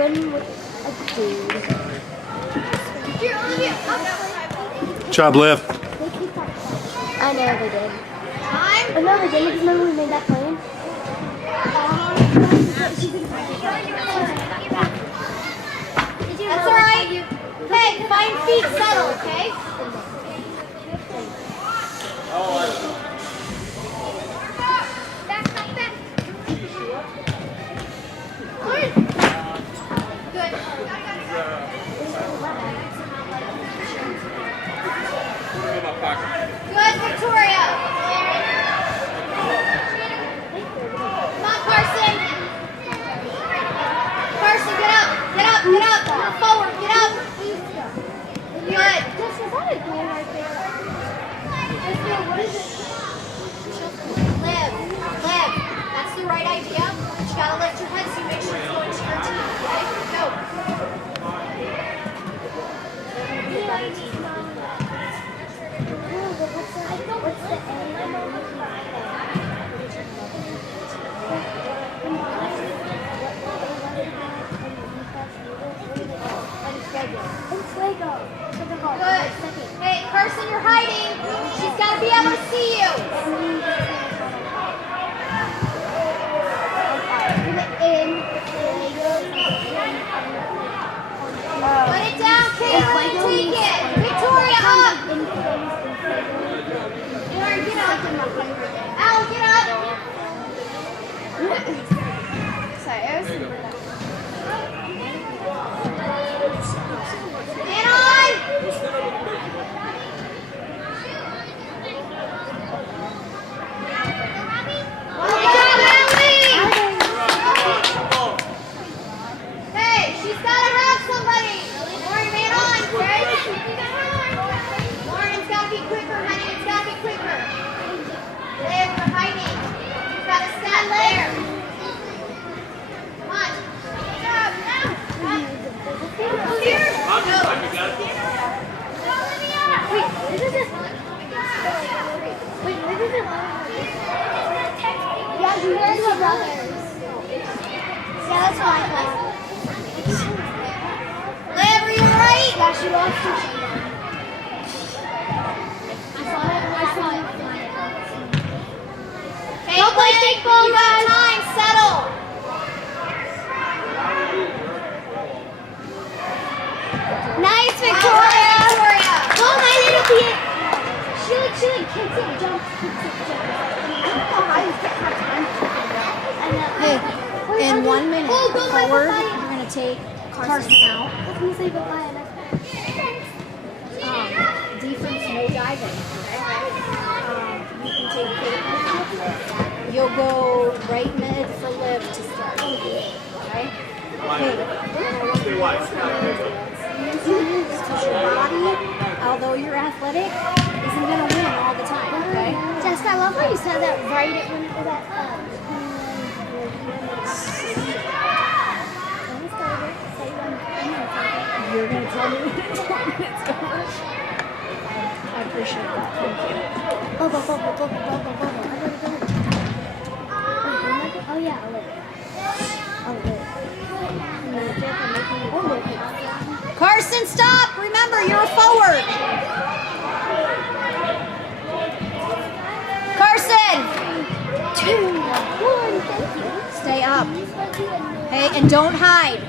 friend with a dude. Good job, Liv. I know they did. Oh, no, they didn't. Remember we made that plane? That's alright. Hey, find feet settle, okay? Back. Good. Good, Victoria. Come on, Carson. Carson, get up. Move forward, get up. Good. Liv. That's the right idea. But you gotta lift your head so you make sure it's going to your team, okay? Go. What's the It's Lego. Good. Hey, Carson, you're hiding. She's got to be able to see you. Put it down, Caitlin. Take it. Victoria, up. Lauren, get up. Al, get up. Sorry, I was Stand on. Hey, she's got to have somebody. Lauren, man on, okay? Lauren, it's got to be quicker, honey. It's got to be quicker. Liv, you're hiding. You've got to stand there. Come on. Here. Go. Wait, this is it. Yeah, you guys are brothers. Yeah, that's fine. Liv, are you alright? Yeah, she lost her shoe. Hey, don't play kickball, you got time. Settle. Nice, Victoria! Oh, my little kid! She kicks it, jumps, kicks it, jumps. I don't know how you get my time. Hey, in 1 minute Oh, go by forward, goodbye. you're going to take Carson out. Let me say goodbye. Defense, no diving. You can take Caitlin. You'll go right mid for Liv to start. Okay? Okay. Because your body, although you're athletic, isn't going to win all the time, okay? Jess, I love how you said that right at when it was at You're going to tell me when it's 1 minute over? I appreciate that. Thank you. Bubble. Oh, yeah, I'll live. Carson, stop! Remember, you're a forward. Carson! 2, 1, thank you. Stay up. Hey, and don't hide.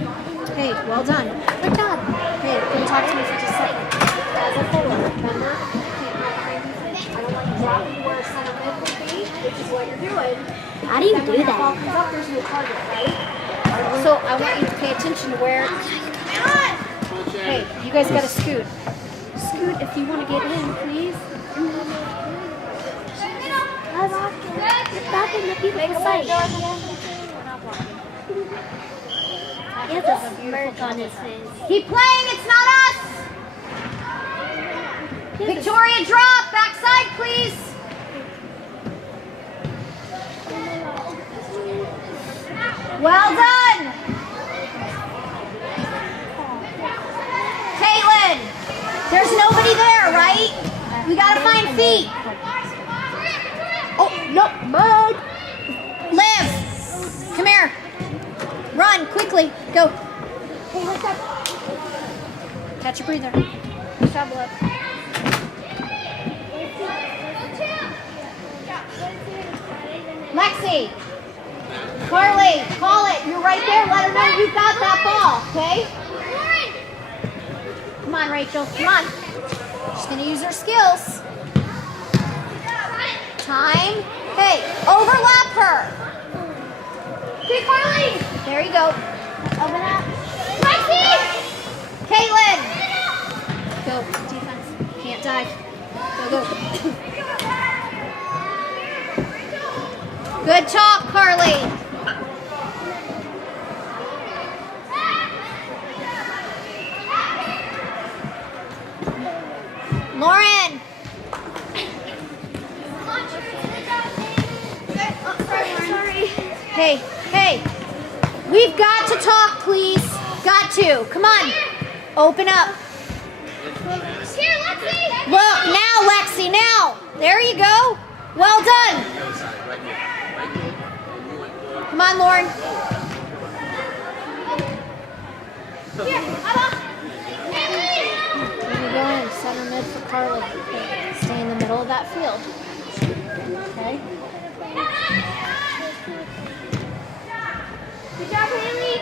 Hey, well done. Good job. Hey, can you talk to me for just a second? As a forward, remember? I don't want you dropping where center mid would be, which is what you're doing. How do you Then do when the ball that? comes up, there's no target, right? So I want you to pay attention to where. Hey, you guys got to scoot. Scoot if you want to get in, please. It's back in the people fight. He has a smirk on his face. Keep playing, it's not us! Victoria, drop! Backside, please! Well done! Caitlin! There's nobody there, right? We gotta find feet! Oh, no, mud. Liv! Come here! Run, quickly, go! Hey, what's up? Catch a breather. Good job, Liv. Lexi. Carly, call it. You're right there. Let her know you've got that ball, okay? Come on, Rachel. Come on. She's going to use her skills. Time. Hey, overlap her. Okay, Carly. There you go. Open up. Lexi! Caitlin. Go. Defense. Can't dive. Go. Good talk, Carly. Lauren. Sorry. Hey. We've got to talk, please. Got to. Come on. Open up. Here, Lexi. Look, now, Lexi, now. There you go. Well done. Come on, Lauren. Here, Abba. Here we go in. Center mid for Carly. Okay. Stay in the middle of that field. Okay. Good job, Haley.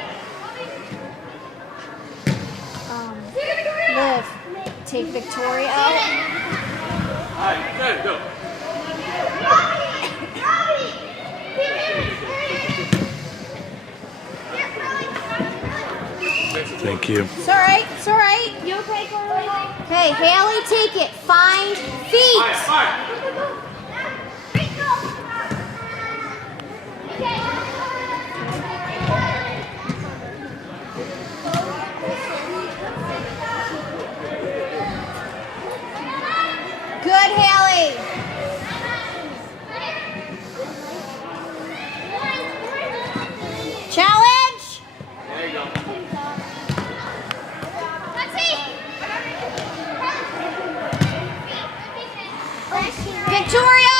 Liv, take Victoria out. Go. Thank you. It's all right. It's all right. You okay, Carly? Okay, Haley, take it. Find feet. Good, Haley. Challenge. There you go. Victoria.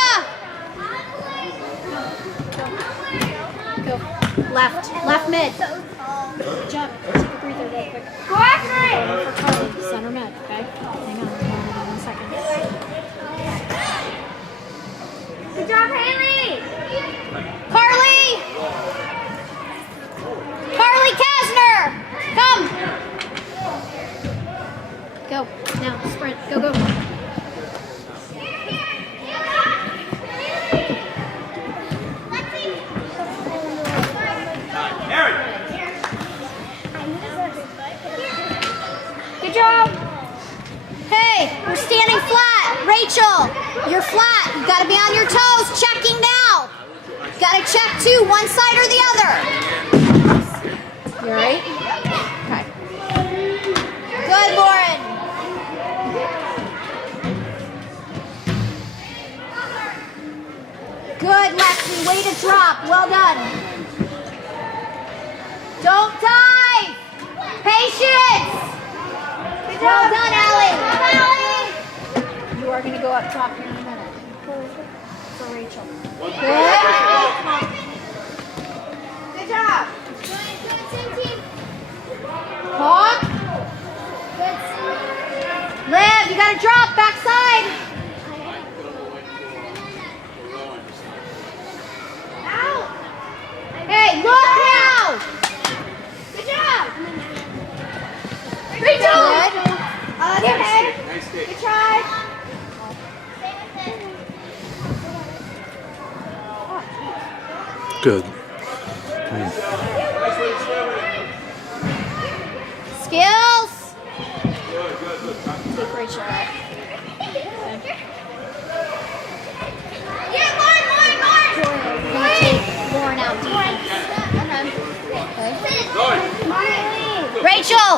Go. Left mid. Jump. Take a breather real quick. Go after it. Going for Carly. Center mid. Okay. Hang on. 1 second. Good job, Haley. Carly. Carly Kasner. Come. Go. Now. Sprint. Go. Good job. Hey, we're standing flat. Rachel, you're flat. You gotta be on your toes. Checking now. Gotta check too, one side or the other. You alright? Okay. Good, Lauren. Good, Lexi. Way to drop. Well done. Don't dive. Patience. Well done, Allie. You are going to go up top in a minute. For Rachel. Good. Good job. Hawk. Liv, you gotta drop backside. Out. Hey, look now. Good job. Rachel. Good. Okay. Nice kick. Good try. Good. Skills. Take Rachel out. Yeah, Lauren. We're going to take Lauren out defense. Come on, Haley. Rachel.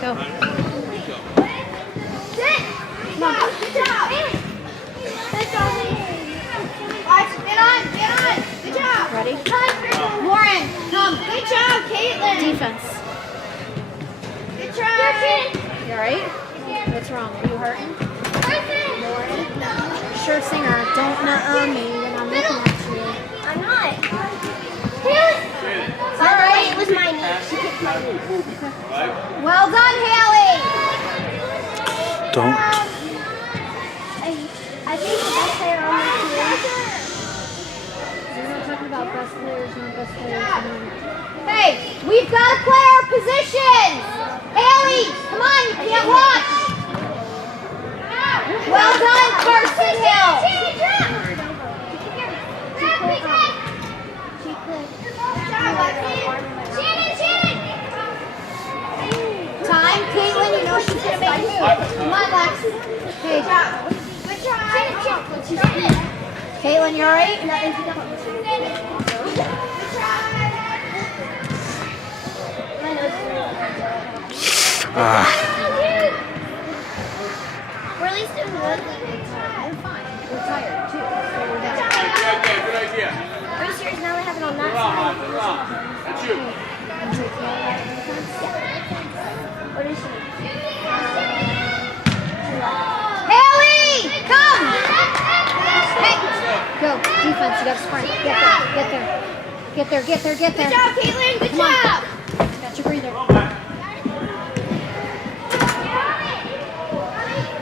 Go. Sit. Come on. Good job. Good job. All right, get on. Good job. Ready? Lauren, come. Good job, Caitlin. Defense. Good try. You alright? What's wrong? Are you hurting? Lauren. Sure, singer. Don't nut me when I'm looking at you. I'm not. Haley. Sorry, it was my knee. She kicked my Well done, Haley. Don't. I think the best player on the team. We're not talking about best players, not best players. Hey, we've got to play our positions. Haley, come on, you can't watch. Well done, Carson Hill. Time, Caitlin, you know she's going to make a move. Come on, Lex. Hey. Caitlin, you all right? Or at least it was. We're fine. We're tired, too. So we're done. Good idea. Are you serious? Now they have it on that side. That's you. What is she? Haley, come! Hey, go, defense, you got to sprint. Get there, get there. Get there, get there, get there. Good job, Caitlin. Good job. Got your breather.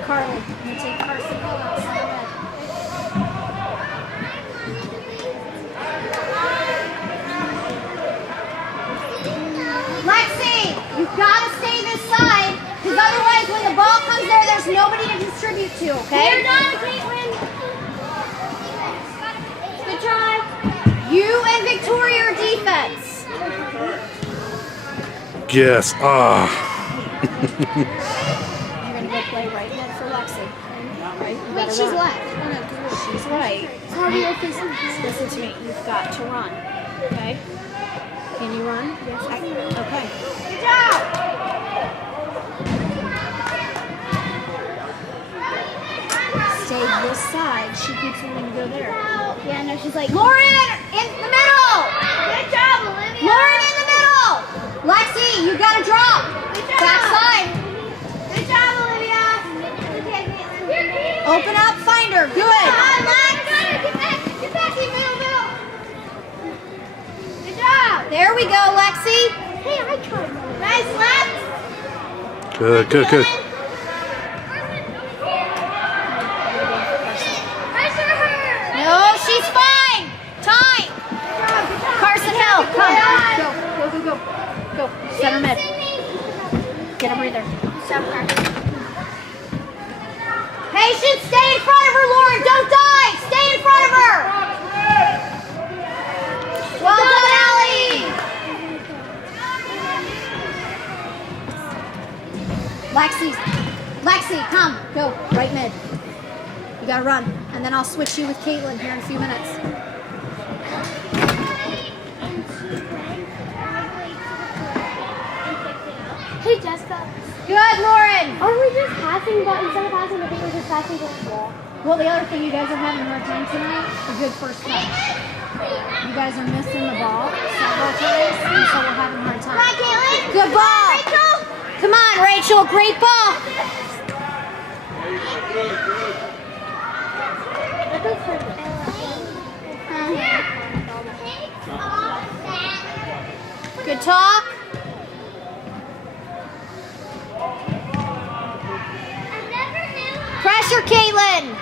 Carly, you take Carson Hill outside red. Lexi, you've got to stay this side, because otherwise when the ball comes there, there's nobody to distribute to, okay? You're done, Caitlin. Good try. You and Victoria are defense. Yes. Ah. You're going to go play right mid for Lexi. Right? You Wait, gotta she's run. left. She's right. Listen to me. You've got to run. Okay? Can you run? Yes, I can. Okay. Good job. Stay this side. She keeps wanting to go there. Yeah, no, she's like. Lauren in the middle. Good job, Olivia. Lauren in the middle. Lexi, you got to drop. Good job. Back side. Good job, Olivia. Okay, Caitlin. Open up. Find her. Good. Come on, Lex. Get back. Get back in middle. Good job. There we go, Lexi. Hey, I tried. Nice, Lex. Good, good, good. Pressure her. No, she's fine. Time. Carson Hill, come. Go, go, go, go. Go. Center mid. Get a breather. Stop her. Patience, stay in front of her, Lauren. Don't dive. Stay in front of her. Well done, Allie. Lexi, come. Go. Right mid. You gotta run. And then I'll switch you with Caitlin here in a few minutes. Hey, Jessica. Good, Lauren. Are we just passing, but instead of passing, I think we're just passing the ball? Well, the other thing you guys are having a hard time tonight, a good first touch. You guys are missing the ball several times, and so we're having a hard Come time. on, Caitlin. Good ball. Rachel. Come on, Rachel. Great ball. Good talk. Pressure, Caitlin.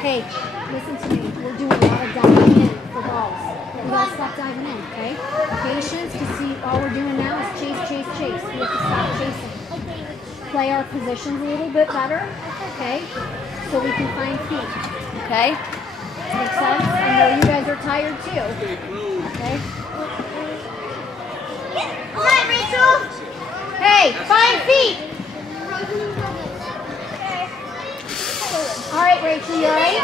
Hey, listen to me. We're doing a lot of diving in for balls. We gotta stop diving in, okay? Patience, because see, all we're doing now is chase, chase, chase. We have to stop chasing. Play our positions a little bit better, okay? So we can find feet, okay? Make sense? I know you guys are tired too, okay? Come on, Rachel. Hey, find feet. All right, Rachel, you all right?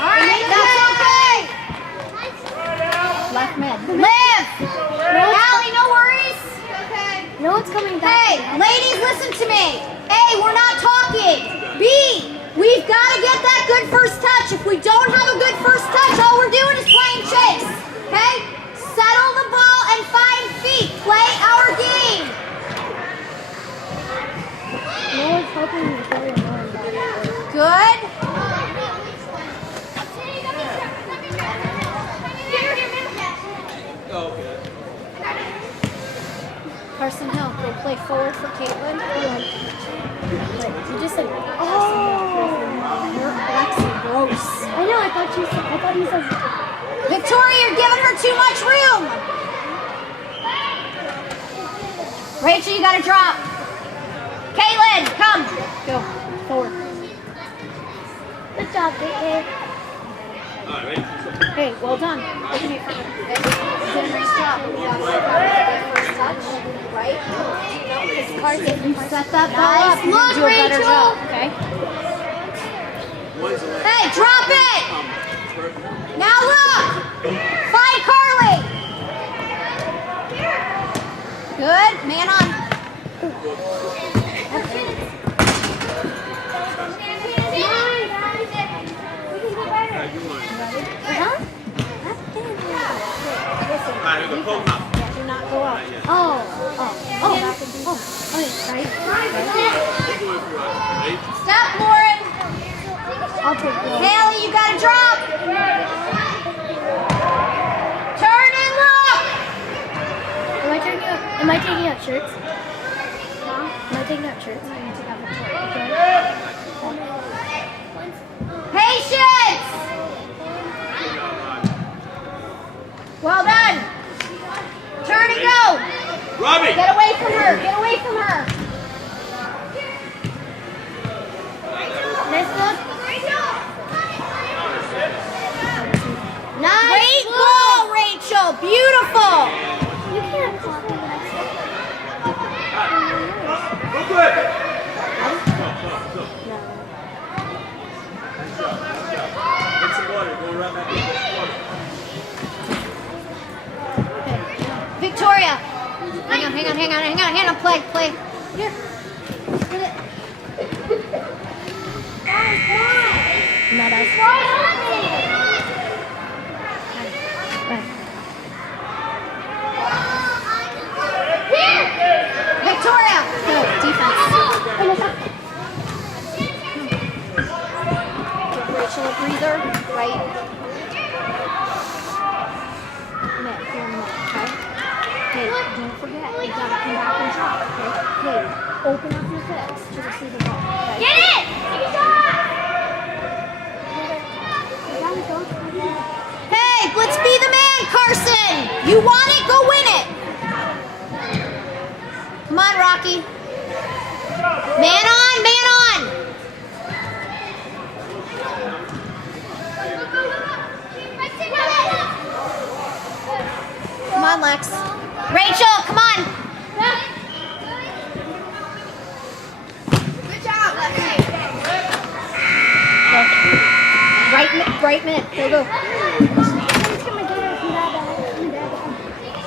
All right, that's okay. Left mid. Liv! Allie, no worries. No one's coming back. Hey, ladies, listen to me. A, we're not talking. B, we've got to get that good first touch. If we don't have a good first touch, all we're doing is playing chase. Okay? Settle the ball and find feet. Play our game. No one's helping me play. Good. Carson Hill. Go play forward for Caitlin. You just said, You're Lexi, gross. I know, I thought you said, Victoria, you're giving her too much room. Rachel, you gotta drop. Caitlin, come. Go, forward. good job, Vicky. Hey, well done. Look at me for a minute. Okay? You did a nice job. You got to first touch, right? Because Carson, you set that ball up, you Look, do a better Rachel. job, okay? Hey, drop it! Now look! Find Carly! Good, man on. Do not go up. Step, Lauren. I'll take it. Haley, you gotta drop. Turn and look. Am I taking out shirts? Am I taking out shirts? Patience. Well done. Turn and go. Robbie! Get away from her. Get away from her. Let's look. Nice. Great ball, Rachel. Beautiful. You can't talk to that. Look good! Get some water. Go around that Victoria. Hang on. Play. Here. Get it. Not us. Victoria. Go. Defense. Give Rachel a breather. Right. Mitt, you're Mitt, okay? Hey, don't forget, you gotta come back and drop, okay? Hey, open up your hips to receive the ball, okay? Get it! Take a shot! Hey, let's be the man, Carson! You want it, go win it! Come on, Rocky. Man on, man on! Come on, Lex. Rachel, come on! Good job, Lexi. Right mid. Go.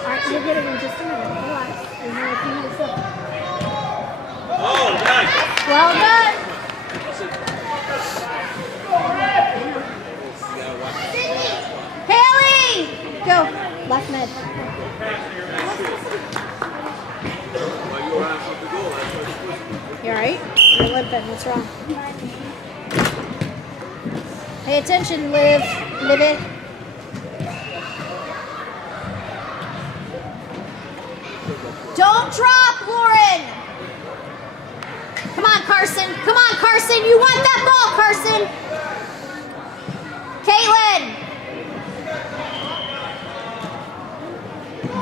Alright, you'll get it in just a minute. Relax. There's only a few minutes left. Oh, nice! Well done. Haley! Go. Left mid. You alright? You're limping. What's wrong? Pay attention, Liv. Live it. Don't drop, Lauren. Come on, Carson. You want that ball, Carson. Caitlin.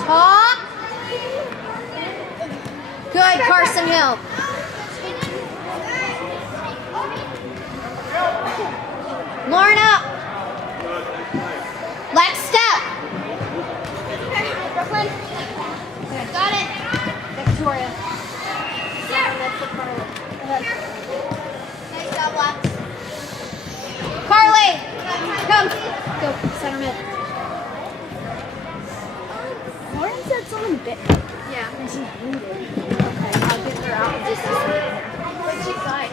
Talk. Good, Carson Hill. Lauren up. Lex step. Brooklyn. Got it. Victoria. Nice job, Lex. Carly. Come. Go. Center mid. Lauren said something big. Yeah. And she's wounded. Okay, I'll get her out in just a second. But she died.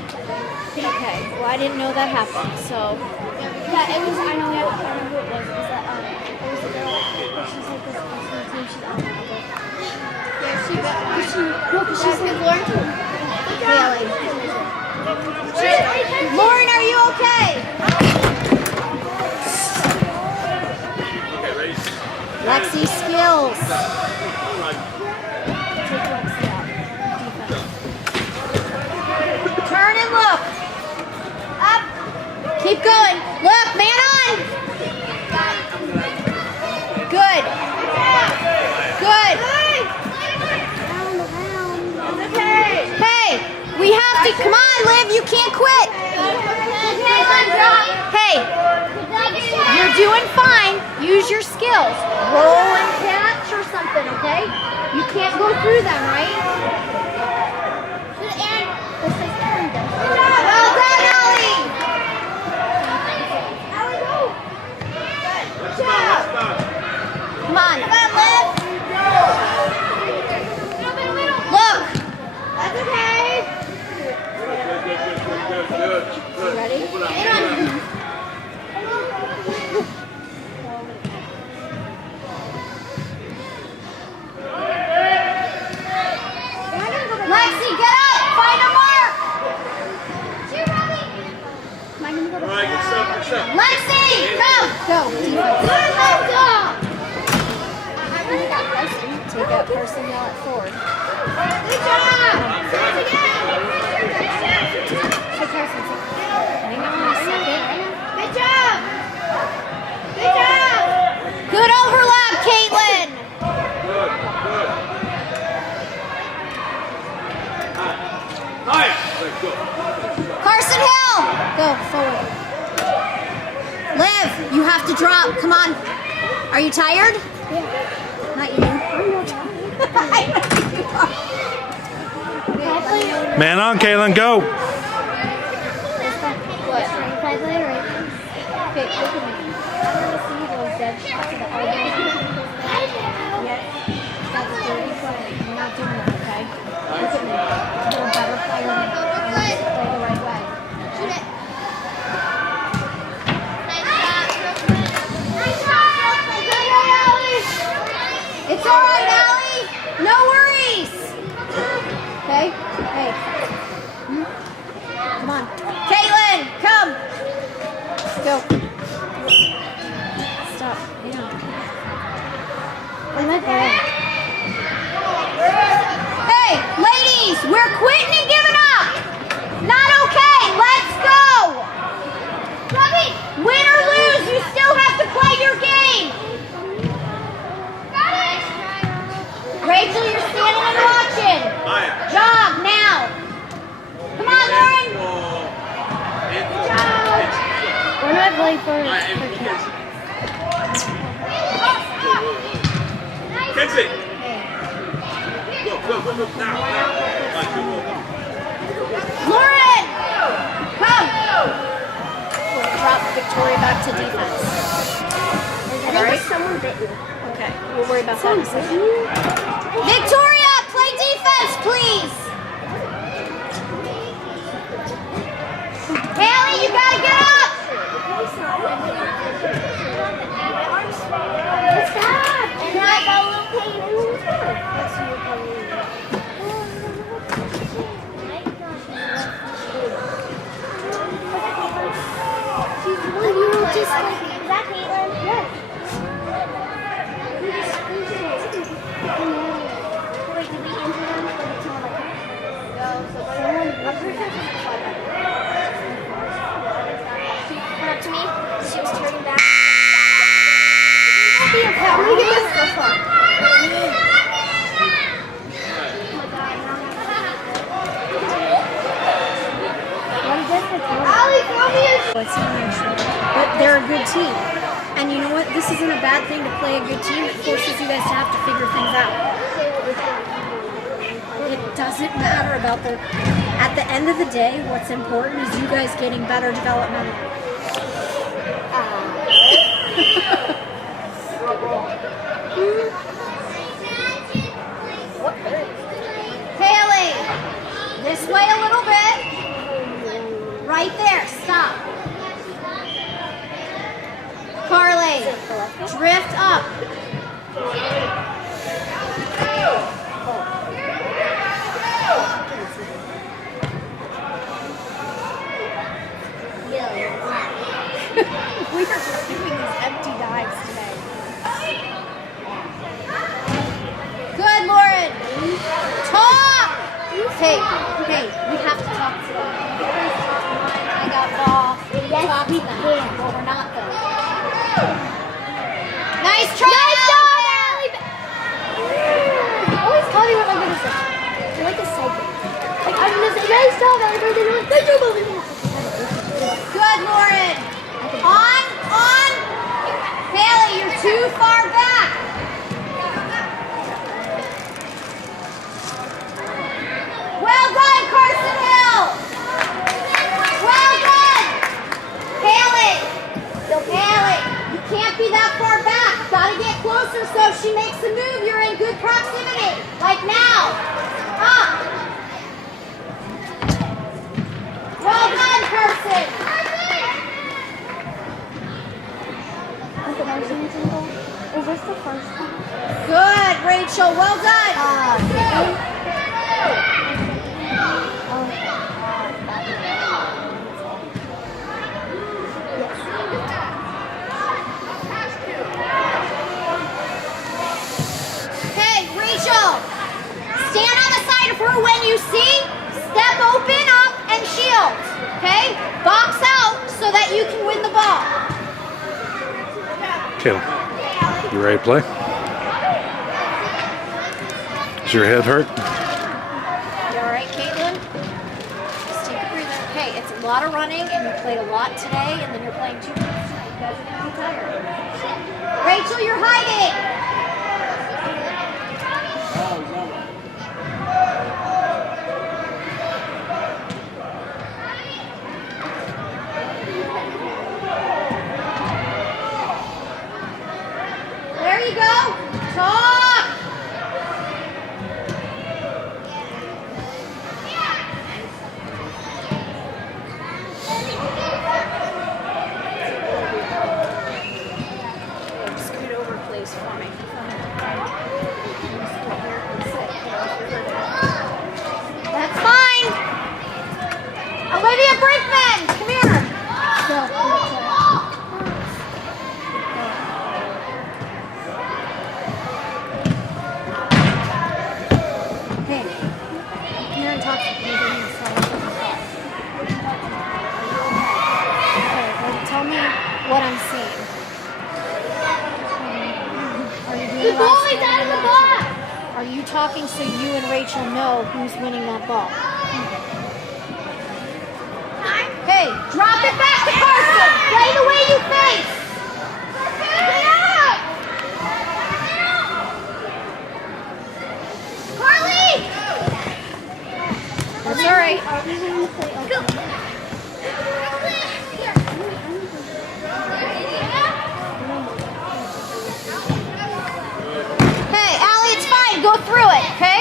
Okay, well, I didn't know that happened, so. Yeah, it was, I know who it was. It was that, it was a girl. She's like this person team. She's on the Yeah, she bet. she's like Lauren too. Haley. Lauren, are you okay? Okay, ready? Lexi skills. All right. Take Lexi Keep going. Look, man on. Good. Good. Hey, we have to, come on, Liv, you can't quit. Hey, you're doing fine. Use your skills. Roll and catch or something, okay? You can't go through them, right? Well done, Ellie. Come on. Look. That's okay. Good. Ready? Lexi, get up! Find a mark! All right, good stuff. Lexi, go! Go. Take out person now at 4. Good job. Hey, Carson, hang on a second. Good job. Good job. Good overlap, Caitlin! Nice. Go. Carson Hill! Go, forward. Liv, you have to drop. Come on. Are you tired? Yeah. Not you. I know you are. Man on, Kaylin, go. What? Okay, look at me. I want to see those dead shots of the elbow. Yes. That's dirty play. You're not doing that, okay? Look at me. You're a better player than me. I want you to play the right way. Shoot it. Nice shot. It's all right, Allie. No worries. Okay? Hey. Come on. Caitlin, come. Go. Stop. Hang on. Where am I going? Hey, ladies, we're quitting and giving up. Not okay. Let's go. Win or lose, you still have to play your game. Got it. Rachel, you're standing and watching. Jog now. Come on, Lauren. When I play for Catch it. Go. Now. Lauren, come. We'll drop Victoria back to defense. I think someone bit me. Okay, we'll worry about that in a second. Victoria, play defense, please. Haley, you gotta get up. Stop! And I got a little pain in the toe. She's the one you were just like, is that Caitlin? Yes. Wait, did we injure them? Or did someone like no, someone I'm pretty sure she went up to me. She was turning back. Be a pet. I'm gonna get this so far. But they're a good team. And you know what? This isn't a bad thing to play a good team. It forces you guys to have to figure things out. It doesn't matter about the... At the end of the day, what's important is you guys getting better developmentally. Haley, this way a little bit. Right there, stop. Carly, drift up. We are just doing these empty dives today. Good, Lauren. Talk. Hey, we have to talk to them. I got ball. Talk to them. can't be that far back. Gotta get closer so if she makes a move, you're in good proximity. Like now. Up. Well done, Kirsten. Is this the first one? Good, Rachel. Well done. Okay, Rachel. Stand on the side of her when you see. Step open up and shield. Okay? Box out so that you can win the ball. Caleb, you ready to play? Is your head hurt? You all right, Caitlin? Just take a breather. Okay, it's a lot of running, and you played a lot today, and then you're playing 2 minutes tonight. You guys are going to be tired. Rachel, you're hiding. There you go. Talk. Scoot over, please, for me. That's fine. Olivia Brinkman, come here. Hey, come here and talk to me. Okay, well, tell me what I'm seeing. Are you doing The ball is out of the box. Are you talking so you and Rachel know who's winning that ball? Hey, drop it back to Carson. Play the way you face. Carly. That's all right. Hey, Allie, it's fine. Go through it, okay?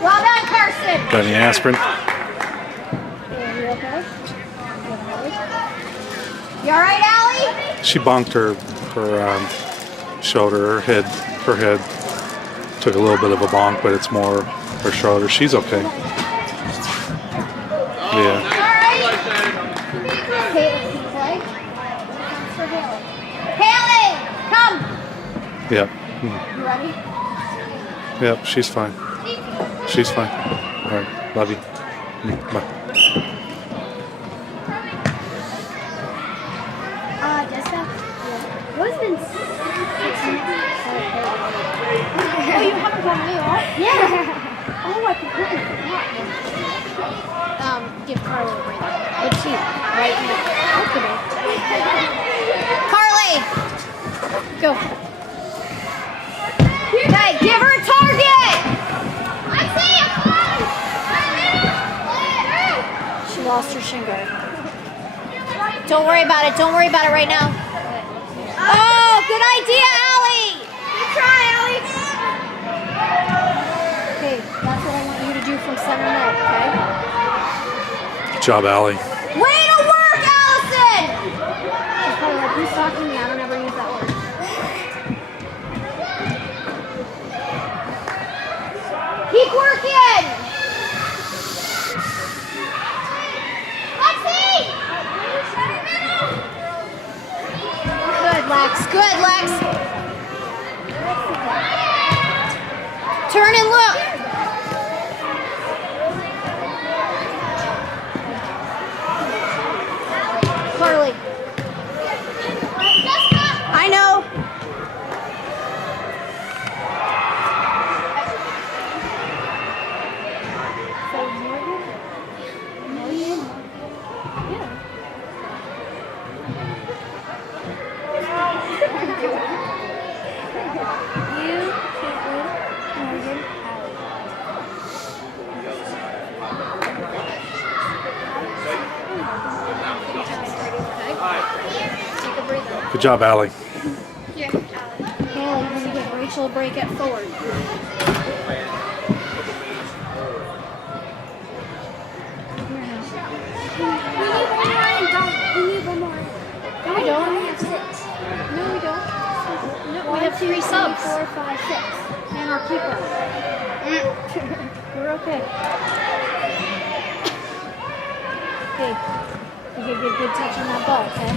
Well done, Carson. Got any aspirin? Are you okay? You all right, Allie? She bonked her shoulder, her head. Took a little bit of a bonk, but it's more her shoulder. She's okay. Yeah. All right. Caitlin, can you play? For Haley. Haley, come. Yep. You ready? Yep. She's fine. She's fine. All right. Love you. Bye. Jessica? What has been 6 minutes? Oh, you haven't gone me off? Yeah. Oh, I completely forgot. Give Carly a breather. Good team. Right in the Carly. Go. Okay, give her a target. I see it. She lost her shin guard. Don't worry about it. Don't worry about it right now. Oh, good idea, Allie. Good try, Allie. Okay, that's what I want you to do from center net, okay? Good job, Allie. Way to work, Allison. She's probably like, who's talking to me? I don't ever use that word. Keep working. Lexi. Good, Lex. Good, Lex. Turn and look. Carly. I know. Yeah. Take a breather. Good job, Allie. Haley, when you give Rachel a break at forward. We need one more. No, we don't. We have 6. No, we don't. No, we have 3 subs. 4, 5, 6. And our keeper. We're okay. Hey, you give you a good touch on that ball, okay?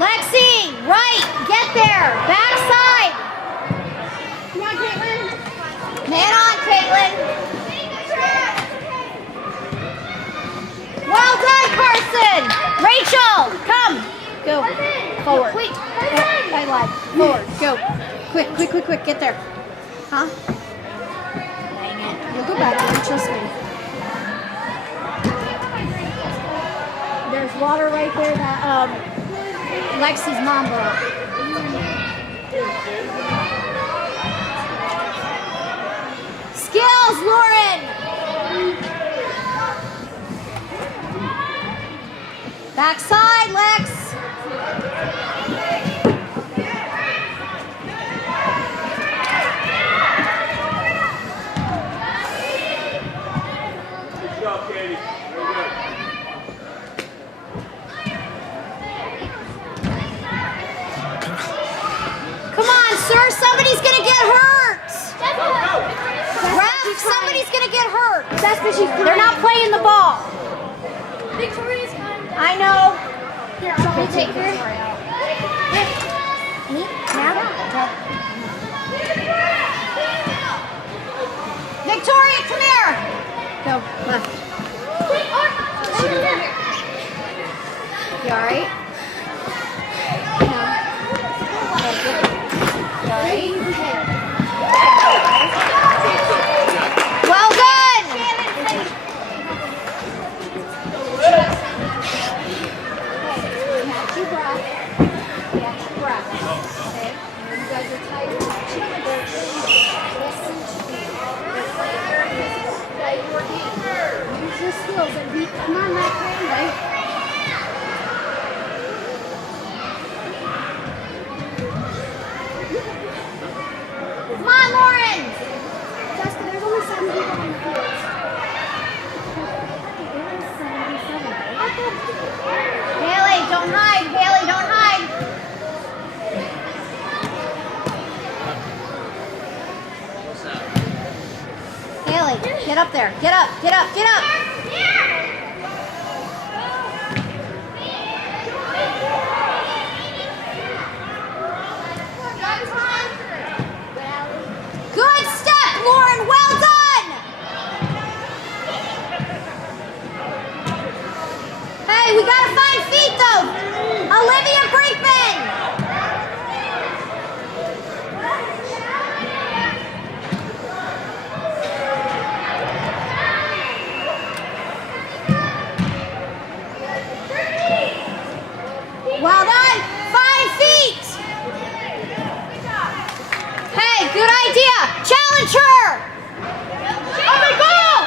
Lexi, right, get there, backside. Come on, Caitlin. Man on, Caitlin. Well done, Carson. Rachel, come. Go. Forward. Wait, I lied. Forward. Go. Quick, quick, quick, quick. Get there. Huh? Dang it. You'll go back there. Trust me. There's water right there that Lexi's mom brought. skills, Lauren. Backside, Lex. Good job, Katie. Very good. Come on, sir. Somebody's going to get hurt. Ref, somebody's going to get hurt. That's what she's They're not playing the ball. Victoria's coming. I know. Here, I'll take her. Me? Now? Victoria, come here. Go, left. You alright? No. You alright? Well done. Catch your breath. Catch your breath. Okay? When you guys are tight, listen to me. Play your game. Use your skills and be, come on, that way, right? Come on, Lauren. Jessica, there's only 7 people on the field. There is 77. Haley, don't hide. Haley, don't hide. Haley, get up there. Get up, get up, get up. Good step, Lauren. Well done. Hey, we gotta find feet though. Olivia Brinkman. Well done. Find feet. Hey, good idea. Challenge her. Other goal.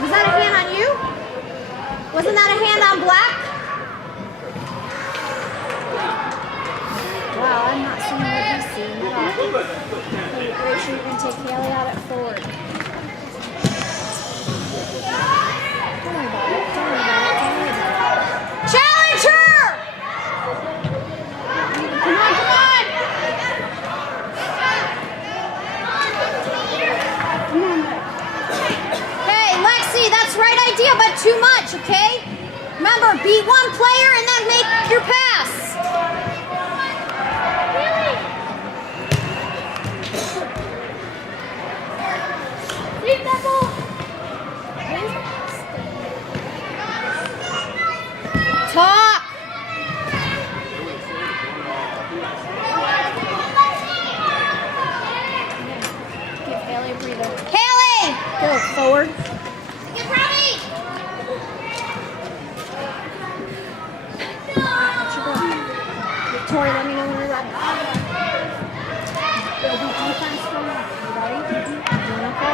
Was that a hand on you? Wasn't that a hand on Black? Wow, I'm not seeing what he's seeing at all. Hey, Rachel, you can take Haley out at forward. Don't worry about it. Don't worry about it. Don't worry about it. Challenge her! Come on, come on! Come on. Hey, Lexi, that's right idea, but too much, okay? Remember, beat one player and then make your pass. Leave that ball. Talk. forward. Get ready! Victoria, let me know when you're ready. It'll be defense from left. You ready? Doing okay?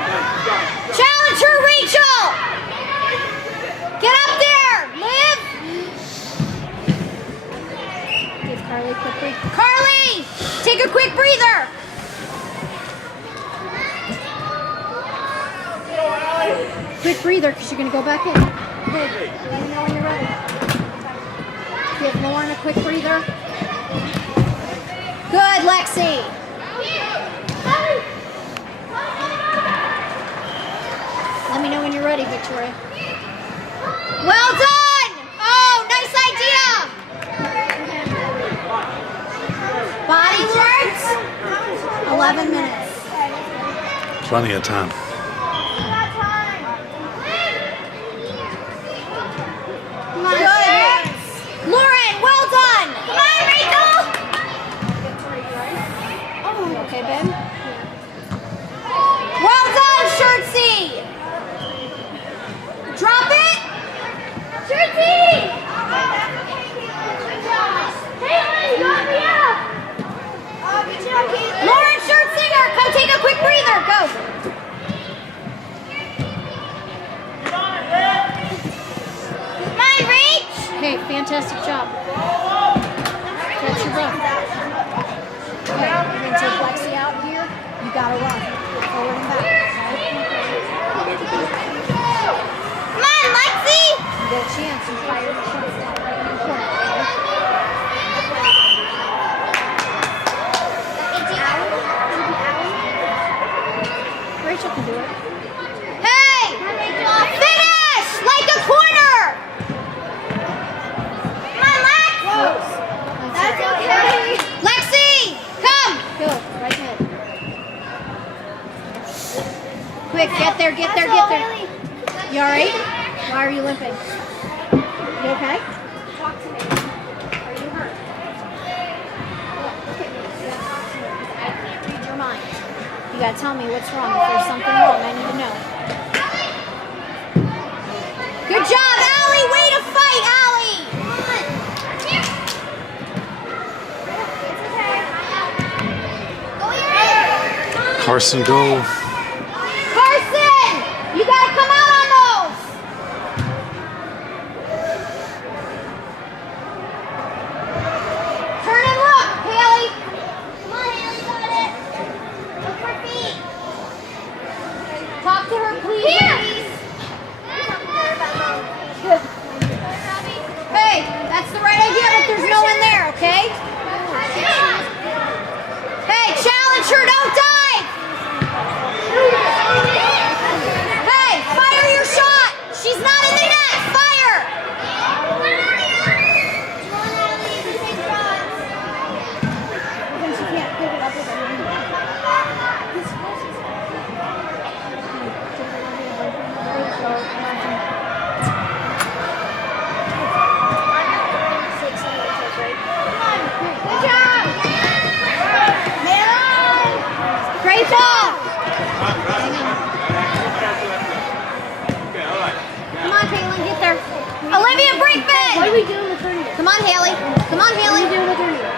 Challenge her, Rachel! Get up there! Liv! Give Carly a quick break. Carly! Take a quick breather! Quick breather, because you're going to go back in. Okay, let me know when you're ready. Give Lauren a quick breather. Good, Lexi! Let me know when you're ready, Victoria. Well done! Oh, nice idea! Body works? 11 minutes. Plenty of time. Good. Lauren, well done! Come on, Rachel! Okay, Ben? Well done, Shirtsy! Drop it! Shirtsy! Lauren Shirtsinger, come take a quick breather. Go. Come on, Rach! Hey, fantastic job. Catch your breath. Okay, you're going to take Lexi out here. You got to run. Forward and back. Come on, Lexi! You get a chance. You fire the shots down right in the corner. Rachel can do it. Hey! Finish! Like a corner! Come on, Lex! That's okay. Lexi! Come! Good. Right mid. Quick, get there, get there, get there. You alright? Why are you limping? You okay? Talk to me. Are you hurt? Look at me. You gotta talk to me. I can't read your mind. You gotta tell me what's wrong. If there's something wrong, I need to know. Good job, Allie! Way to fight, Allie! Carson, go. Carson! You gotta come out on those! Turn and look, Haley! Come on, Haley, got it! Look for feet! Talk to her, please. Here! Hey, that's the right idea, but there's no one there, okay? Hey, challenge her, don't dive! Hey, fire your shot! She's not in the net! Fire! Then she can't pick it up with her. Good job! Great ball! Come on, Kaylin, get there. Olivia Brinkman! What are we doing with her here? Come on, Haley. Come on, Haley. What are we doing with her here?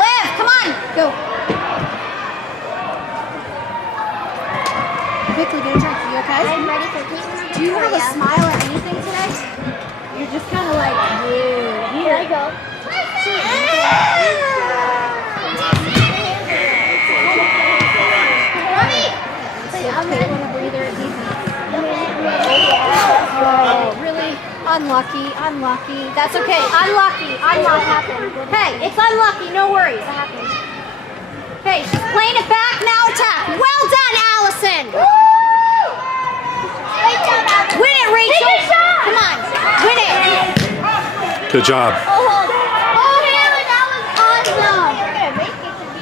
Liv, come on. Go. Quickly, get a drink. Are you okay? I'm ready for Caitlin. Do you have a smile or anything today? You're just kind of like, yeah. Here I go. Caitlin, a breather. It's easy. Oh, really? Unlucky, unlucky. That's okay. Unlucky, unlucky. Hey, it's unlucky. No worries. Hey, she's playing it back. Now attack. Well done, Allison. Win it, Rachel. Come on. Win it. Good job. Oh, Haley, that was awesome. You're going to make it to be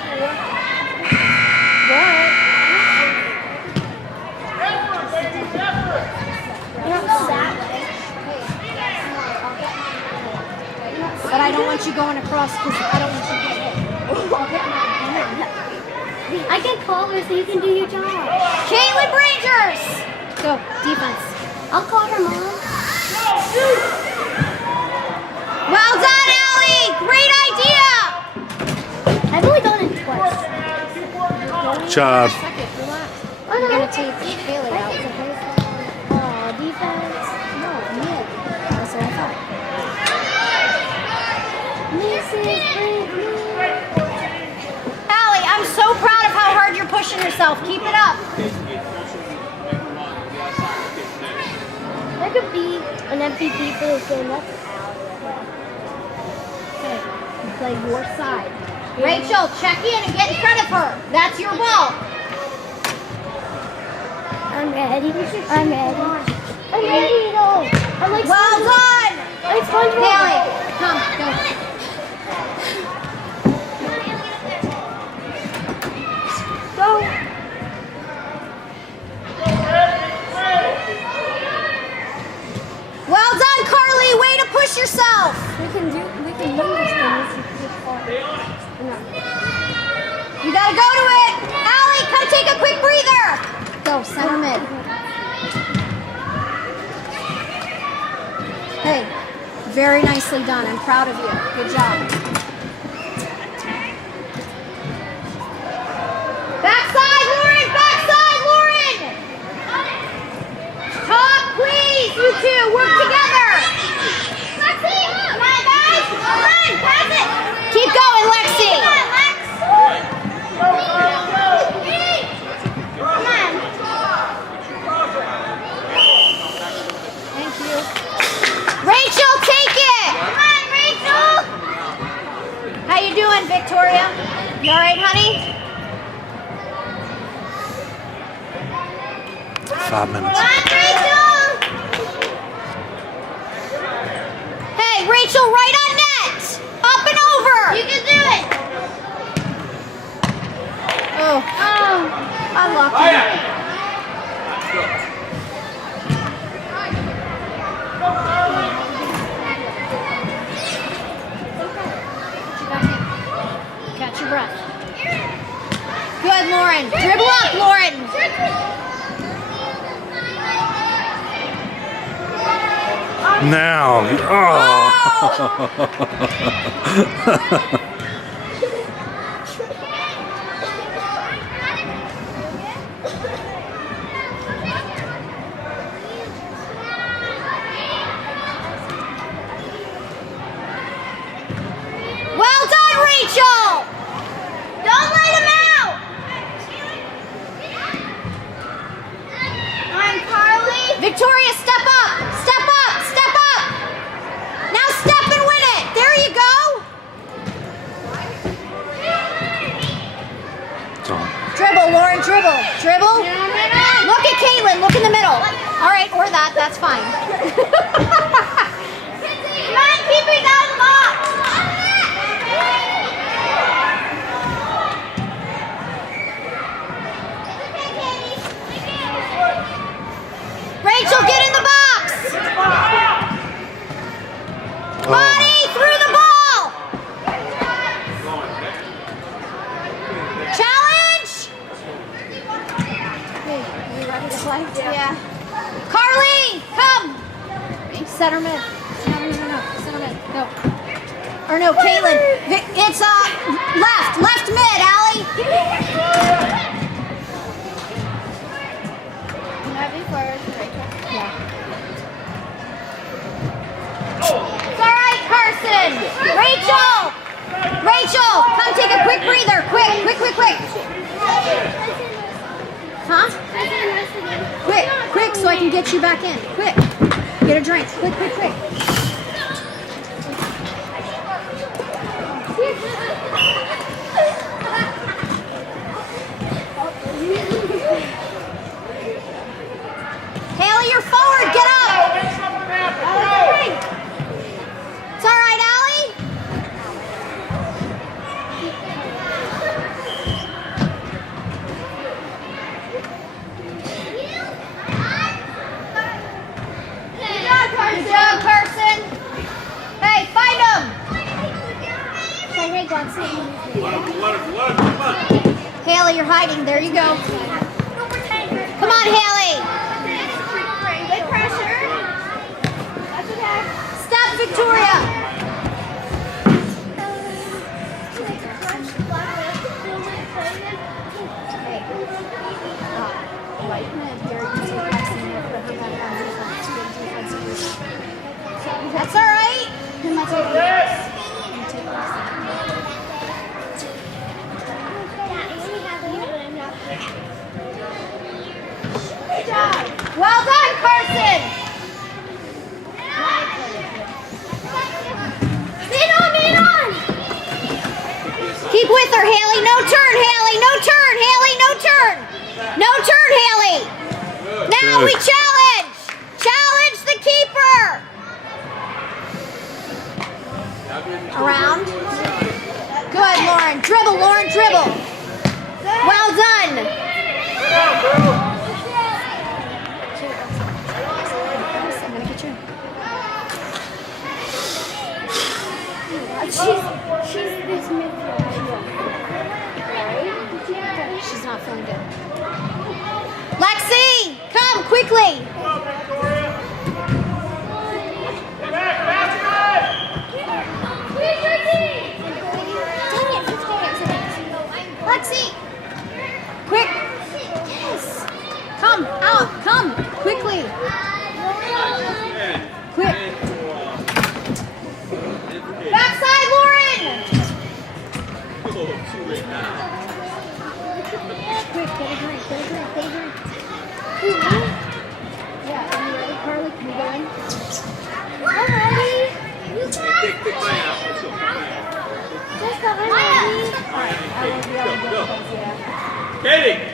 But I don't want you going across because I don't want you to get hit. I can call her so you can do your job. Caitlin Brangers. Go. Defense. I'll call her mom. Well done, Allie. Great idea. I've only done it twice. Good job. Second. Relax. Oh, You're no. gonna take Haley out. Defense. No, mid. That's what I thought. Allie, I'm so proud of how hard you're pushing yourself. Keep it up. That could be an MVP for this game. That's Okay. You play your side. Rachel, check in and get in front of her. That's your ball. I'm ready. I'm ready. I'm ready though. I like Well done. I like SpongeBob. Haley, come, go. Go. Well done, Carly. Way to push yourself. We can win this game if you push hard. No. You gotta go to it. Allie, come take a quick breather. Go, center mid. Hey, very nicely done. I'm proud of you. Good job. Backside, Lauren! Backside, Lauren! Talk, please, you two. Work together. Lexi, come on, guys. Come on, pass it. Keep going, Lexi. Come on, Lex. Come on. Thank you. Rachel, take it. Come on, Rachel. How you doing, Victoria? You all right, honey? 5 minutes. Come on, Rachel. Hey, Rachel, right on net. Up and over. You can do it. Oh, unlucky. Catch your breath. Good, Lauren. Dribble up, Lauren. Now. Oh. Well done, Rachel. Don't let him out. I'm Carly. Victoria, step up. Step up. Step up. Now step and win it. There you go. It's on. Dribble, Lauren, dribble. Dribble. Look at Caitlin. Look in the middle. All right, or that. That's fine. Come on, keep it down the box. Rachel, get in the box. Bonnie, through the ball. Challenge. Hey, are you ready to play? Yeah. Carly, come. Center mid. No. Center mid. Go. Or no, Caitlin. It's left mid, Allie. Can I be first, Rachel? Yeah. It's all right, Carson. Rachel, come take a quick breather. Quick. Huh? Quick, so I can get you back in. Quick. Get a drink. Quick. Haley, you're forward. Get up. It's all right, Allie. Good job, Carson. Hey, find him. Hey, Gladson. Come on. Haley, you're hiding. There you go. Come on, Haley. Victoria. That's all right. Well done, Carson. Lean on. Keep with her, Haley. No turn, Haley. No turn, Haley. No turn. No turn, Haley. Now we challenge. Challenge the keeper. Around. Good, Lauren. Dribble, Lauren. Dribble. Well done. She's this midfield. She's not feeling good. Lexi, come quickly. Lexi, quick. Yes. Come out. Come quickly. Quick. Backside, Lauren. Quick, get a drink. Yeah, are you ready, Carly? Can you go in? I'm ready. Take mine out. Let's go. Alright, I will be able to get those, yeah. Katie!